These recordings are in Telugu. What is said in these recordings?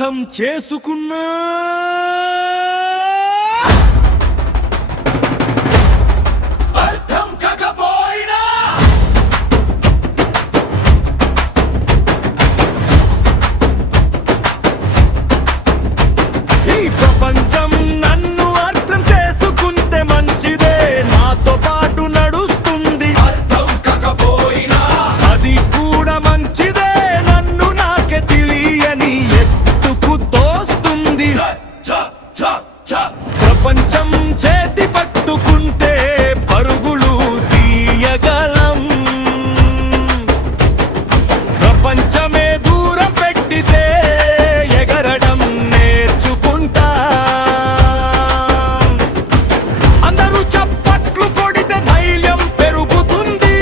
అర్థం చేసుకున్నా అర్థం కాకపోయినా ఈ ప్రపంచం నన్ను అర్థం చేసుకుంటే మంచిదే, నాతో పాటు నడుస్తుంది. అర్థం కాకపోయినా అది కూడా మంచిదే, నన్ను నాకే తెలియని ఎత్తుకు తోస్తుంది. ప్రపంచం చేతి పట్టుకుంటే పరుగులు తీయగలం, ప్రపంచమే దూరం పెట్టితే ఎగరడం నేర్చుకుంటా. అందరూ చప్పట్లు కొడితే ధైర్యం పెరుగుతుంది,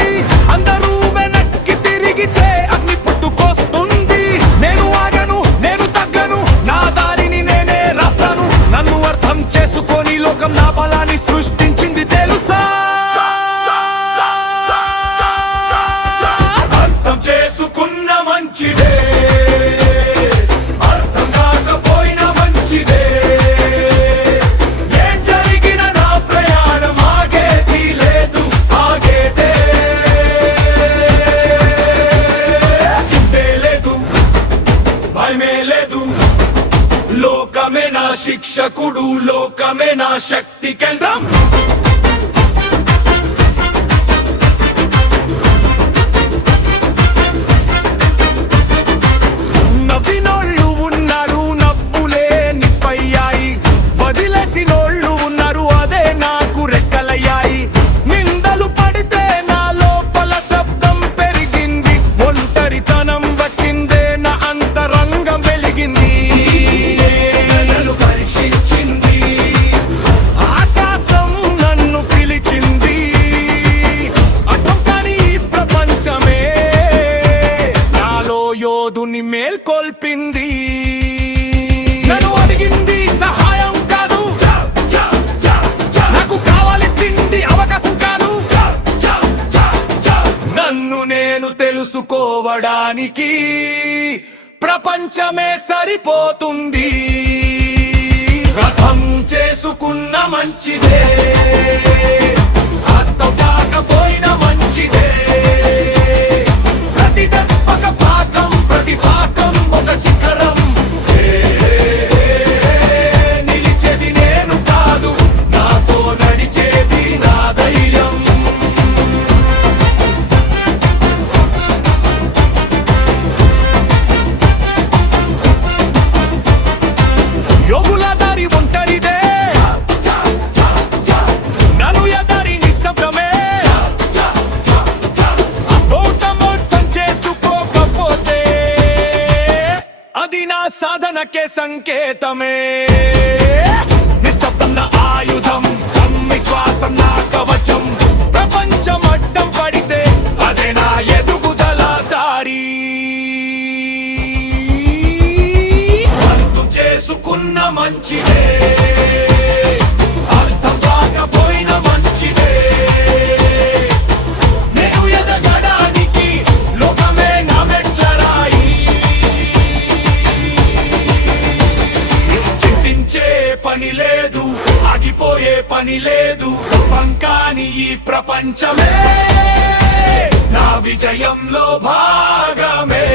అందరూ వెనక్కి తిరిగితే అగ్ని పుట్టుకొస్తుంది. నేను ఆగను, నేను తగ్గను, నా దారిని నేనే రాస్తాను. నన్ను అర్థం చేసుకొని లోకం నా బలాన్ని సృష్టించింది తెలుసా. అర్థం చేసుకున్న మంచిదే, అర్థం కాకపోయినా మంచిదే. ఏం జరిగిన నా ప్రయాణం ఆగేది లేదు, ఆగేదే. చింతే లేదు, భయమే లేదు, లోకమే నా శిక్షకుడు, లోకమే నా శక్తి కేంద్రం. నవ్వినోళ్ళు ఉన్నారు, నవ్వులే నిప్పయ్యాయి. వదిలేసినోళ్ళు ఉన్నారు, అదే నాకు రెక్కలయ్యాయి. నిందలు పడితే నా లోపల శబ్దం పెరిగింది, ఒంటరితనం వచ్చిందే నా అంతరంగం వెలిగింది. పరీక్షించింది, ఆకాశం నన్ను పిలిచింది. అర్థం కాని ఈ ప్రపంచమే నాలో యోధుని మేల్కొల్పింది. నన్ను అడిగింది సహాయం కాదు, నాకు కావాల్సింది అవకాశం కాదు. నన్ను నేను తెలుసుకోవడానికి ప్రపంచమే సరిపోతుంది. అర్థం చేసుకున్న మంచిదే, అర్థం కాకపోయినా మంచిదే. ప్రతి దప్పక పాకం, ప్రతి పాకం ఒక శిఖరం. నిలిచేది నేను కాదు, నాతో నడిచేది నా ధైర్యం. యోగుల దారి ఒంటరిదే, నన్ను ఎదారి నిశ్శబ్దమే. అర్థం చేసుకోకపోతే అది నా సాధనకే సంకేతమే. నిశ్శబ్దం నా ఆయుధం, విశ్వాసం నా కవచం. ప్రపంచం అడ్డం పడితే అదే నా ఎదుగుదల దారి. అర్థం చేసుకున్న మంచిదే, అర్థం కాకపోయినా మంచిదే. నేను ఎదగడానికి లోకమే నా మెట్లరాయి. చింతించే పని లేదు, ఆగిపోయే పని లేదు. పంకాని ఈ ప్రపంచమే నా విజయంలో భాగమే.